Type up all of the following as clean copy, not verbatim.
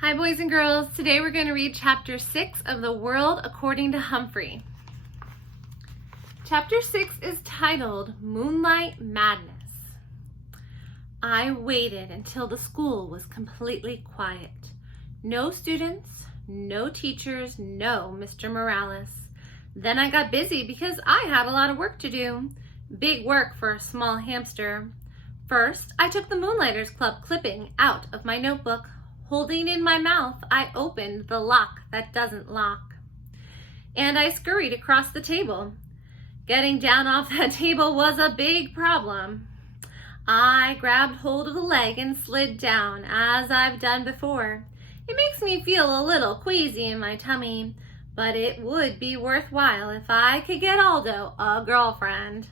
Hi boys and girls, today we're going to read chapter 6 of The World According to Humphrey. Chapter 6 is titled Moonlight Madness. I waited until the school was completely quiet. No students, no teachers, no Mr. Morales. Then I got busy because I had a lot of work to do. Big work for a small hamster. First, I took the Moonlighters Club clipping out of my notebook. Holding in my mouth, I opened the lock that doesn't lock. And I scurried across the table. Getting down off that table was a big problem. I grabbed hold of the leg and slid down, as I've done before. It makes me feel a little queasy in my tummy, but it would be worthwhile if I could get Aldo a girlfriend.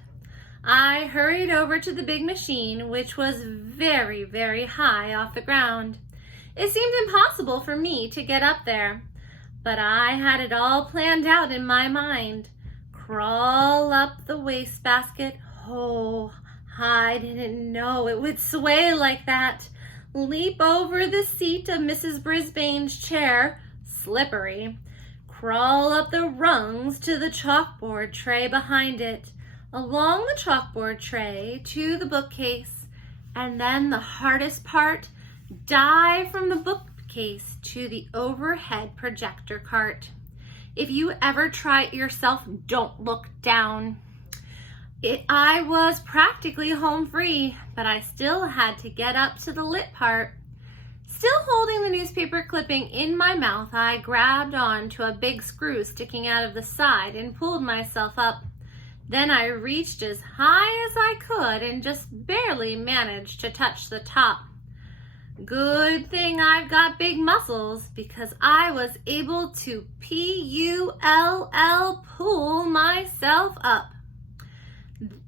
I hurried over to the big machine, which was very, very high off the ground. It seemed impossible for me to get up there, but I had it all planned out in my mind. Crawl up the wastebasket. Oh, I didn't know it would sway like that. Leap over the seat of Mrs. Brisbane's chair, slippery. Crawl up the rungs to the chalkboard tray behind it, along the chalkboard tray to the bookcase, and then the hardest part, dive from the bookcase to the overhead projector cart. If you ever try it yourself, don't look down. I was practically home free, but I still had to get up to the lit part. Still holding the newspaper clipping in my mouth, I grabbed on to a big screw sticking out of the side and pulled myself up. Then I reached as high as I could and just barely managed to touch the top. Good thing I've got big muscles, because I was able to pull myself up.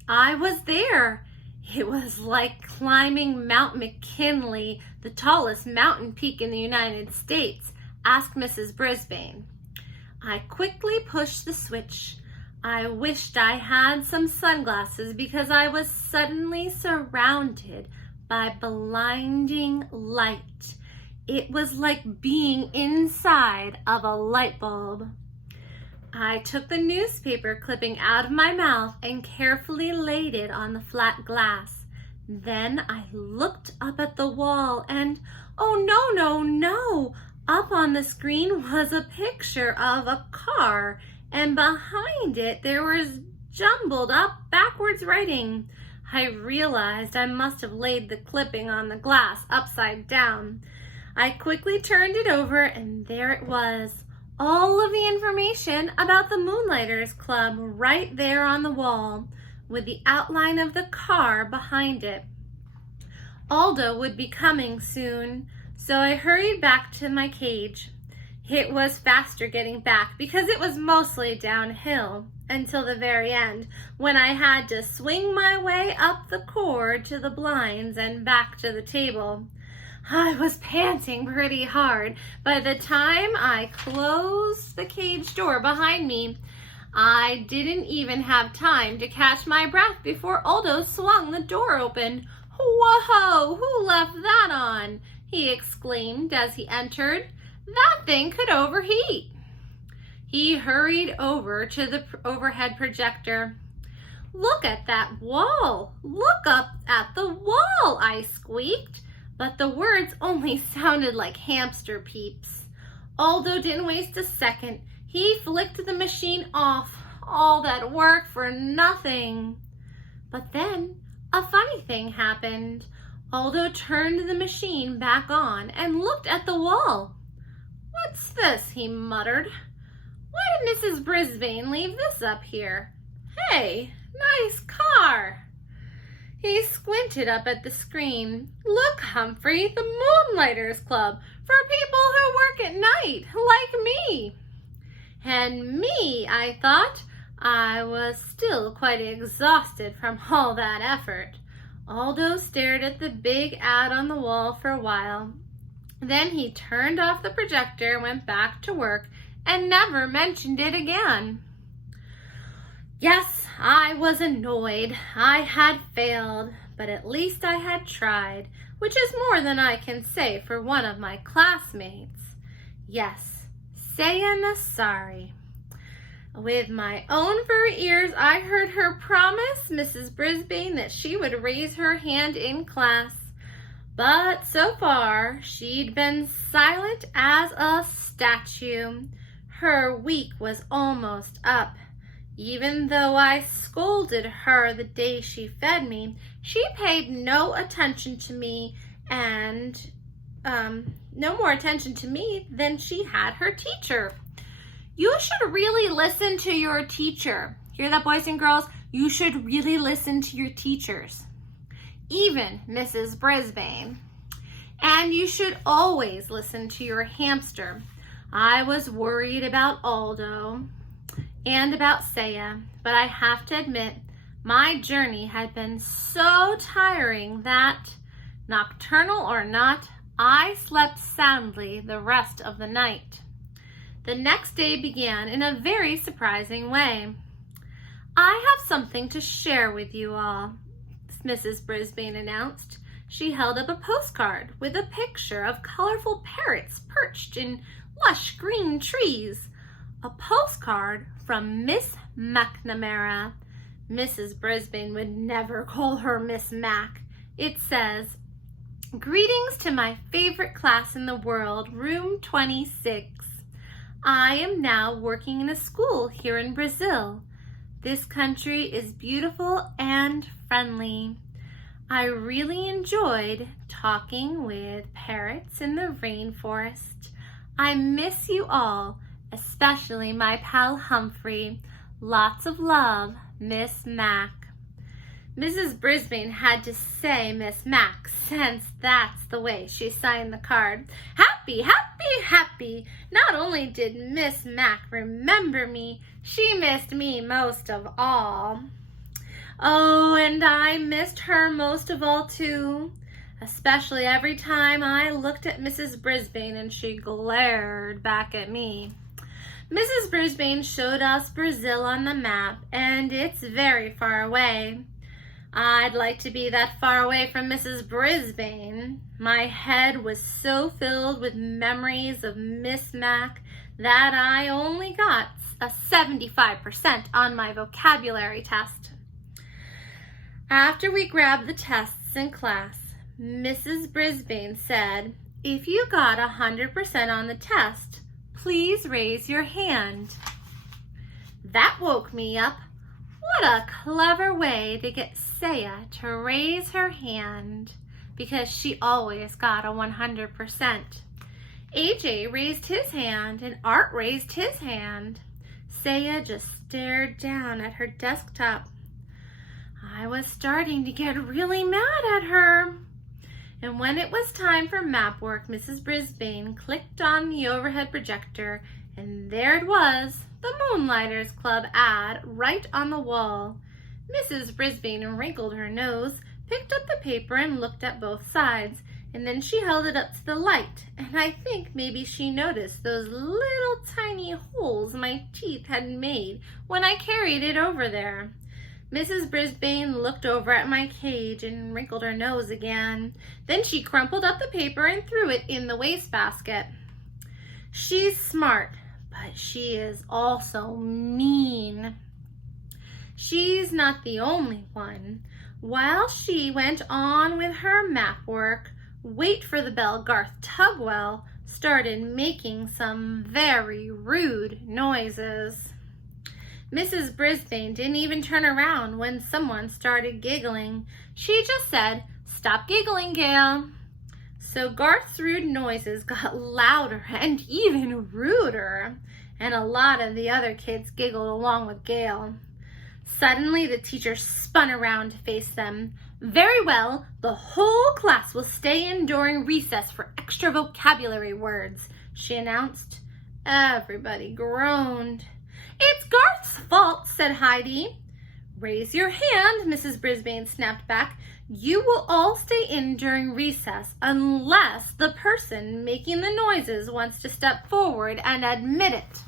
I was there. It was like climbing Mount McKinley, the tallest mountain peak in the United States. Ask Mrs. Brisbane. I quickly pushed the switch. I wished I had some sunglasses because I was suddenly surrounded by blinding light. It was like being inside of a light bulb. I took the newspaper clipping out of my mouth and carefully laid it on the flat glass. Then I looked up at the wall and, oh no! Up on the screen was a picture of a car, and behind it there was jumbled up backwards writing. I realized I must have laid the clipping on the glass upside down. I quickly turned it over, and there it was. All of the information about the Moonlighters Club right there on the wall, with the outline of the car behind it. Aldo would be coming soon, so I hurried back to my cage. It was faster getting back because it was mostly downhill until the very end, when I had to swing my way up the cord to the blinds and back to the table. I was panting pretty hard. By the time I closed the cage door behind me, I didn't even have time to catch my breath before Aldo swung the door open. "Whoa, who left that on?" he exclaimed as he entered. "That thing could overheat." He hurried over to the overhead projector. "Look at that wall! Look up at the wall!" I squeaked, but the words only sounded like hamster peeps. Aldo didn't waste a second. He flicked the machine off. All that work for nothing. But then a funny thing happened. Aldo turned the machine back on and looked at the wall. "What's this?" he muttered. "Why did Mrs. Brisbane leave this up here? Hey, nice car." He squinted up at the screen. "Look, Humphrey, the Moonlighters Club, for people who work at night, like me." And me, I thought. I was still quite exhausted from all that effort. Aldo stared at the big ad on the wall for a while. Then he turned off the projector and went back to work and never mentioned it again. Yes, I was annoyed. I had failed, but at least I had tried. which is more than I can say for one of my classmates. Yes, Saya Nassari. With my own furry ears, I heard her promise Mrs. Brisbane that she would raise her hand in class. But so far, she'd been silent as a statue. Her week was almost up. Even though I scolded her the day she fed me, she paid no attention to me and no more attention to me than she had her teacher. You should really listen to your teacher. Hear that, boys and girls? You should really listen to your teachers. Even Mrs. Brisbane. And you should always listen to your hamster. I was worried about Aldo and about Saya, but I have to admit, my journey had been so tiring that, nocturnal or not, I slept soundly the rest of the night. The next day began in a very surprising way. I have something to share with you all, Mrs. Brisbane announced. She held up a postcard with a picture of colorful parrots perched in lush green trees. A postcard from Miss McNamara. Mrs. Brisbane would never call her Miss Mac. It says, "Greetings to my favorite class in the world, room 26. I am now working in a school here in Brazil. This country is beautiful and friendly. I really enjoyed talking with parrots in the rainforest. I miss you all, especially my pal Humphrey. Lots of love, Miss Mac." Mrs. Brisbane had to say Miss Mac, since that's the way she signed the card. Happy, happy, happy! Not only did Miss Mac remember me, she missed me most of all. Oh, and I missed her most of all too, especially every time I looked at Mrs. Brisbane and she glared back at me. Mrs. Brisbane showed us Brazil on the map, and it's very far away. I'd like to be that far away from Mrs. Brisbane. My head was so filled with memories of Miss Mac that I only got a 75% on my vocabulary test. After we grabbed the tests in class, Mrs. Brisbane said, "If you got 100% on the test, please raise your hand." That woke me up. What a clever way to get Saya to raise her hand, because she always got a 100%. AJ raised his hand and Art raised his hand. Saya just stared down at her desktop. I was starting to get really mad at her. And when it was time for map work, Mrs. Brisbane clicked on the overhead projector, and there it was, the Moonlighters Club ad right on the wall. Mrs. Brisbane wrinkled her nose, picked up the paper and looked at both sides, and then she held it up to the light, and I think maybe she noticed those little tiny holes my teeth had made when I carried it over there. Mrs. Brisbane looked over at my cage and wrinkled her nose again. Then she crumpled up the paper and threw it in the wastebasket. She's smart, but she is also mean. She's not the only one. While she went on with her map work, wait for the bell, Garth Tugwell started making some very rude noises. Mrs. Brisbane didn't even turn around when someone started giggling. She just said, "Stop giggling, Gail." So Garth's rude noises got louder and even ruder, and a lot of the other kids giggled along with Gail. Suddenly, the teacher spun around to face them. "Very well, the whole class will stay in during recess for extra vocabulary words," she announced. Everybody groaned. "It's Garth's fault," said Heidi. "Raise your hand," Mrs. Brisbane snapped back. "You will all stay in during recess unless the person making the noises wants to step forward and admit it."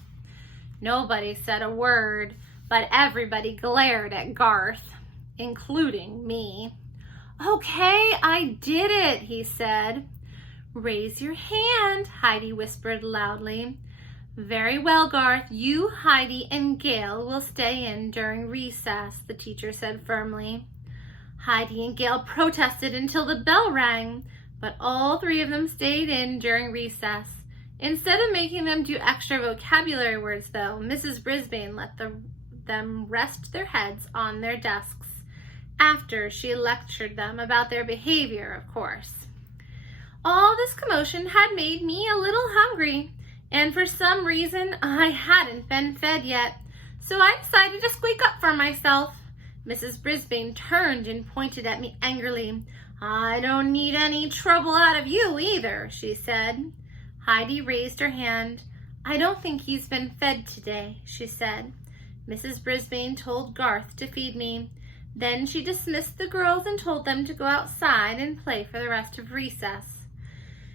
Nobody said a word, but everybody glared at Garth, including me. Okay, I did it, he said. Raise your hand, Heidi whispered loudly. Very well, Garth. You, Heidi, and Gail will stay in during recess, the teacher said firmly. Heidi and Gail protested until the bell rang, but all three of them stayed in during recess. Instead of making them do extra vocabulary words, though, Mrs. Brisbane let them rest their heads on their desks after she lectured them about their behavior, of course. All this commotion had made me a little hungry, and for some reason I hadn't been fed yet, so I decided to squeak up for myself. Mrs. Brisbane turned and pointed at me angrily. I don't need any trouble out of you either, she said. Heidi raised her hand. I don't think he's been fed today, she said. Mrs. Brisbane told Garth to feed me. Then she dismissed the girls and told them to go outside and play for the rest of recess.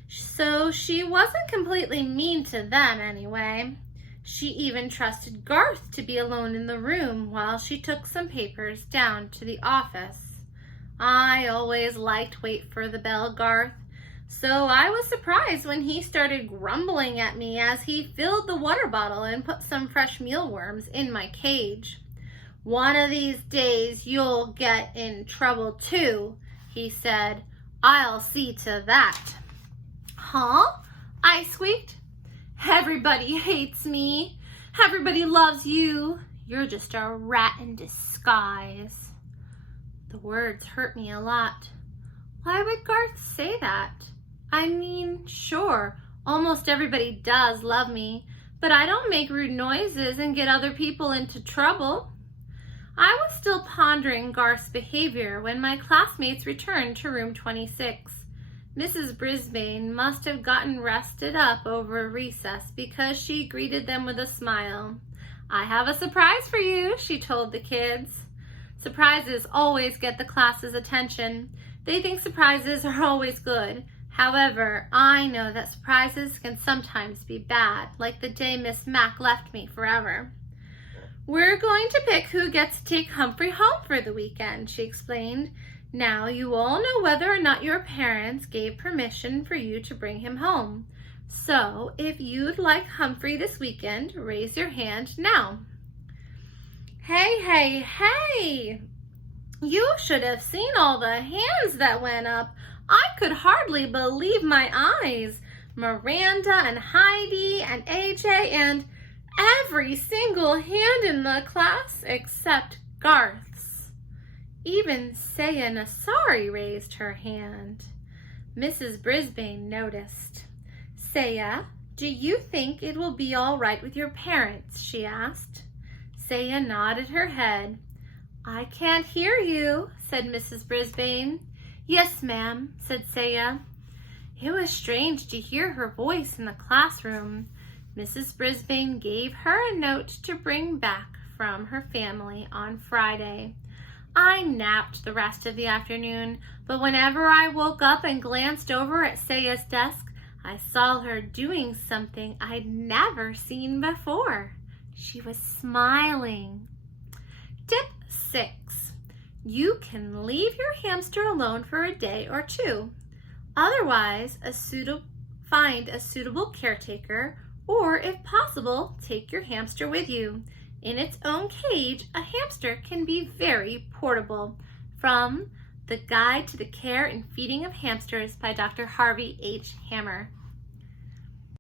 So she wasn't completely mean to them anyway. She even trusted Garth to be alone in the room while she took some papers down to the office. I always liked wait for the bell, Garth, so I was surprised when he started grumbling at me as he filled the water bottle and put some fresh mealworms in my cage. One of these days you'll get in trouble too, he said. I'll see to that. Huh? I squeaked. Everybody hates me. Everybody loves you. You're just a rat in disguise. The words hurt me a lot. Why would Garth say that? I mean, sure, almost everybody does love me, but I don't make rude noises and get other people into trouble. I was still pondering Garth's behavior when my classmates returned to room 26. Mrs. Brisbane must have gotten rested up over recess because she greeted them with a smile. I have a surprise for you, she told the kids. Surprises always get the class's attention. They think surprises are always good. However, I know that surprises can sometimes be bad, like the day Miss Mack left me forever. We're going to pick who gets to take Humphrey home for the weekend, she explained. Now, you all know whether or not your parents gave permission for you to bring him home. So, if you'd like Humphrey this weekend, raise your hand now. Hey! You should have seen all the hands that went up. I could hardly believe my eyes. Miranda and Heidi and AJ and every single hand in the class except Garth's. Even Saya Nasari raised her hand. Mrs. Brisbane noticed. Saya, do you think it will be all right with your parents? She asked. Saya nodded her head. I can't hear you, said Mrs. Brisbane. Yes, ma'am, said Saya. It was strange to hear her voice in the classroom. Mrs. Brisbane gave her a note to bring back from her family on Friday. I napped the rest of the afternoon, but whenever I woke up and glanced over at Saya's desk, I saw her doing something I'd never seen before. She was smiling. Tip 6. You can leave your hamster alone for a day or two. Otherwise, find a suitable caretaker, or if possible, take your hamster with you. In its own cage, a hamster can be very portable. From The Guide to the Care and Feeding of Hamsters by Dr. Harvey H. Hammer.